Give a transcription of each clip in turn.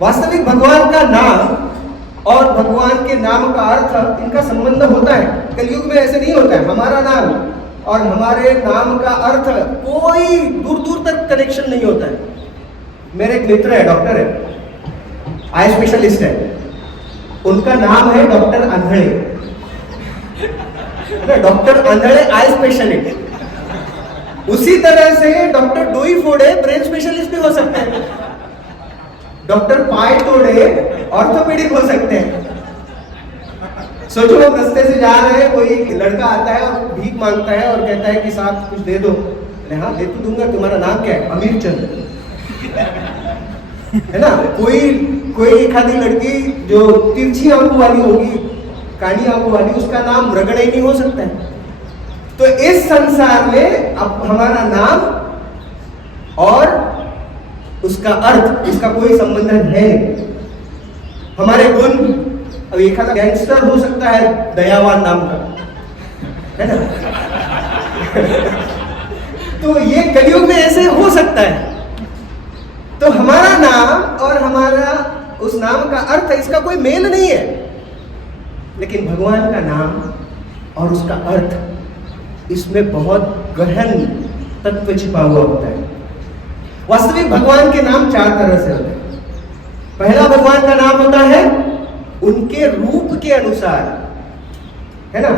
वास्तविक भगवान का नाम और भगवान के नाम का अर्थ, इनका संबंध होता है। कलयुग में ऐसे नहीं होता है। हमारा नाम और हमारे नाम का अर्थ कोई दूर दूर तक कनेक्शन नहीं होता है। मेरे एक मित्र है, डॉक्टर है, आई स्पेशलिस्ट है, उनका नाम है डॉक्टर आंधळे। डॉक्टर आंधळे आई स्पेशलिस्ट। उसी तरह से डॉक्टर डोई फोड़े ब्रेन स्पेशलिस्ट भी हो सकते हैं, डॉक्टर पाय तोड़े ऑर्थोपेडिक हो सकते हैं। सोचो, हम रास्ते से जा रहे हैं, कोई लड़का आता है और भीख मांगता है और कहता है कि साहब कुछ दे दो। हाँ, दे तो दूंगा, तुम्हारा नाम क्या है? अमीर चंद, है ना। कोई एक आधी लड़की जो तिरछी आंखों वाली होगी, काली आंखों वाली, उसका नाम रगड़े नहीं हो सकता है। तो इस संसार में अब हमारा नाम और उसका अर्थ, इसका कोई संबंध है नहीं। हमारे गुण, अब एक आधा गैंगस्टर हो सकता है दयावान नाम का, है ना। तो ये कलयुग में ऐसे हो सकता है। तो हमारा नाम और हमारा उस नाम का अर्थ, इसका कोई मेल नहीं है। लेकिन भगवान का नाम और उसका अर्थ, इसमें बहुत गहन तत्व छिपा हुआ होता है। वास्तविक भगवान के नाम चार तरह से होते हैं। पहला भगवान का नाम होता है उनके रूप के अनुसार, है ना।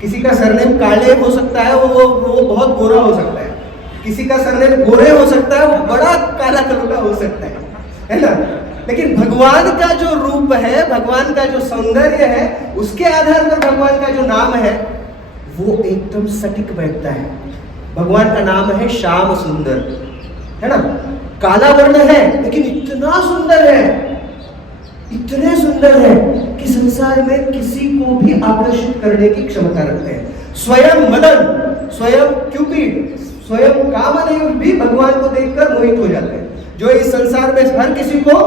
किसी का सरनेम काले हो सकता है, वो बहुत गोरा हो सकता है। किसी का सरनेम गोरे हो सकता है, वो बड़ा काला कलुटा हो सकता है ना। लेकिन भगवान का जो रूप है, भगवान का जो सौंदर्य है, उसके आधार पर भगवान का जो नाम है वो एकदम सटीक बैठता है। भगवान का नाम है श्याम सुंदर, है ना। काला वर्ण है लेकिन इतना सुंदर है, इतने सुंदर है कि संसार में किसी को भी आकर्षित करने की क्षमता रखते हैं। स्वयं मदन, स्वयं क्यूपिड, स्वयं कामदेव भी भगवान को देखकर मोहित हो जाते हैं। जो इस संसार में हर किसी को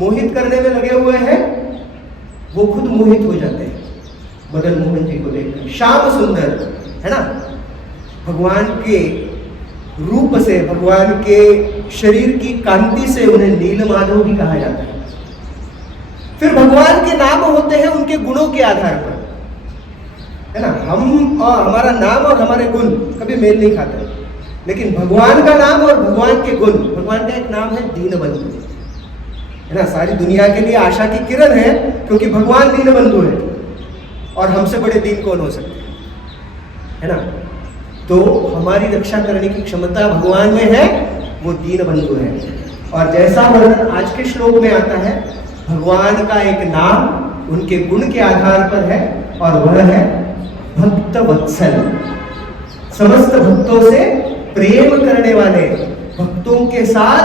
मोहित करने में लगे हुए हैं, वो खुद मोहित हो जाते हैं मदन मोहन जी को देखकर। श्याम सुंदर, है ना। भगवान के रूप से, भगवान के शरीर की कांति से उन्हें नील माधव भी कहा जाता है। फिर भगवान के नाम होते हैं उनके गुणों के आधार पर, है ना। हम और हमारा नाम और हमारे गुण कभी मेल नहीं खाते। लेकिन भगवान का नाम और भगवान के गुण, भगवान का एक नाम है दीनबंधु, है ना। सारी दुनिया के लिए आशा की किरण है, क्योंकि भगवान दीनबंधु है और हमसे बड़े दीन कौन हो सकते हैं, है ना। तो हमारी रक्षा करने की क्षमता भगवान में है, वो दीनबंधु है। और जैसा वर्णन आज के श्लोक में आता है, भगवान का एक नाम उनके गुण के आधार पर है और वह है भक्त वत्सल। समस्त भक्तों से प्रेम करने वाले, भक्तों के साथ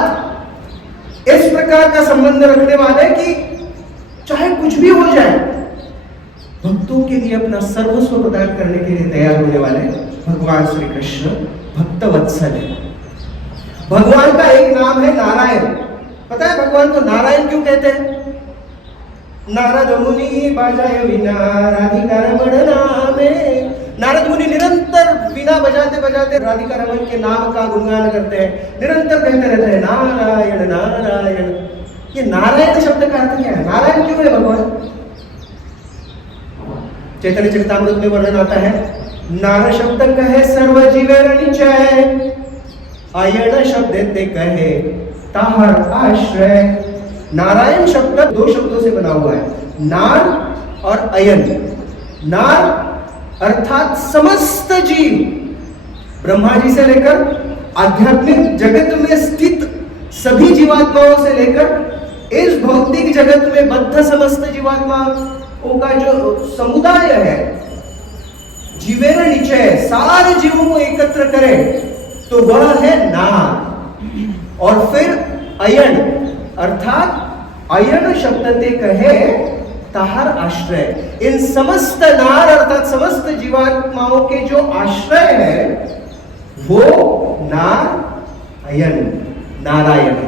इस प्रकार का संबंध रखने वाले कि चाहे कुछ भी हो जाए, भक्तों के लिए अपना सर्वस्व प्रदान करने के लिए तैयार होने वाले भगवान श्री कृष्ण भक्त वत्सल है। भगवान का एक नाम है नारायण। पता है भगवान को नारायण क्यों कहते हैं? नारद मुनि बजाय वीणा राधिका रमण नामे। नारद मुनि निरंतर वीणा बजाते बजाते राधिका रमण के नाम का गुणगान करते हैं, निरंतर कहते रहते हैं नारायण नारायण। ये नारायण शब्द का अर्थ क्या है? नारायण क्यों है भगवान? चैतन्य चरितामृत में वर्णन आता है, नार शब्द कहे सर्व जीवेर निचय, आयण शब्द ते कहे ताहर आश्रय। नारायण शब्द दो शब्दों से बना हुआ है, नार और अयन। नार अर्थात समस्त जीव, ब्रह्मा जी से लेकर आध्यात्मिक जगत में स्थित सभी जीवात्माओं से लेकर इस भौतिक जगत में बद्ध समस्त जीवात्माओं का जो समुदाय है, जीवेर निचय, सारे जीवों को एकत्र करे, तो वह है नार। और फिर अयन अर्थात अयन शब्द ते कहे ताहर आश्रय। इन समस्त नार अर्थात समस्त जीवात्माओं के जो आश्रय है वो नार अयन नारायण है।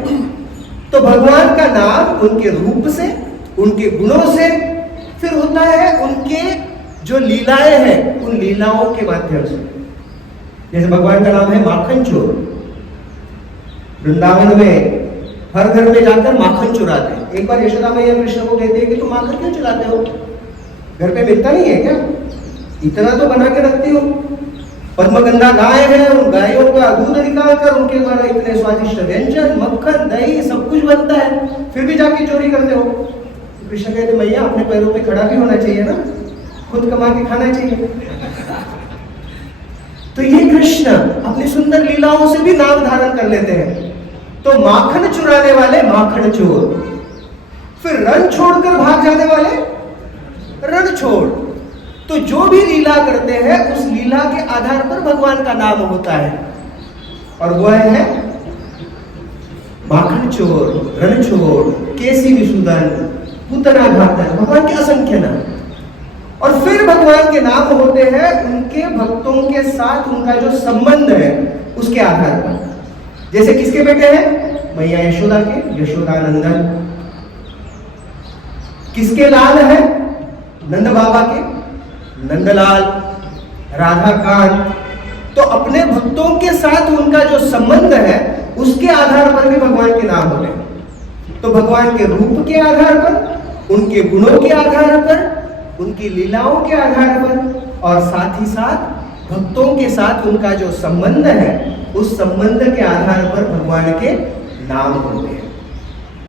तो भगवान का नाम उनके रूप से, उनके गुणों से, फिर होता है उनके जो लीलाएं हैं उन लीलाओं के माध्यम से। जैसे भगवान का नाम है माखन चोर। वृंदावन में हर घर में जाकर माखन चुराते हैं। एक बार यशोदा मैया कृष्ण को कहते हैं कि तुम माखन क्यों चुराते हो, घर पे मिलता नहीं है क्या, इतना तो बना के रखती हो। पद्मगंधा गाय है, उन गायों का दूध निकालकर उनके द्वारा इतने स्वादिष्ट व्यंजन, मक्खन, दही सब कुछ बनता है, फिर भी जाके चोरी करते हो। कृष्ण कहते मैया अपने पैरों पे खड़ा भी होना चाहिए ना, खुद कमा के खाना चाहिए। तो ये कृष्ण अपनी सुंदर लीलाओं से भी नाम धारण कर लेते हैं। तो माखन चुराने वाले माखन चोर, फिर रण छोड़कर भाग जाने वाले रण छोड़। तो जो भी लीला करते हैं उस लीला के आधार पर भगवान का नाम होता है, और वह है माखन चोर, रण छोड़, केसी विशुदन, पूतना घातक, भगवान के असंख्य नाम। और फिर भगवान के नाम होते हैं उनके भक्तों के साथ उनका जो संबंध है उसके आधार पर। जैसे किसके बेटे हैं, मैया यशोदा के, यशोदानंदन। किसके लाल है, नंद बाबा के, नंदलाल, राधा कांत। तो अपने भक्तों के साथ उनका जो संबंध है उसके आधार पर भी भगवान के नाम होते हैं। तो भगवान के रूप के आधार पर, उनके गुणों के आधार पर, उनकी लीलाओं के आधार पर, और साथ ही साथ भक्तों के साथ उनका जो संबंध है उस संबंध के आधार पर भगवान के नाम होते हैं।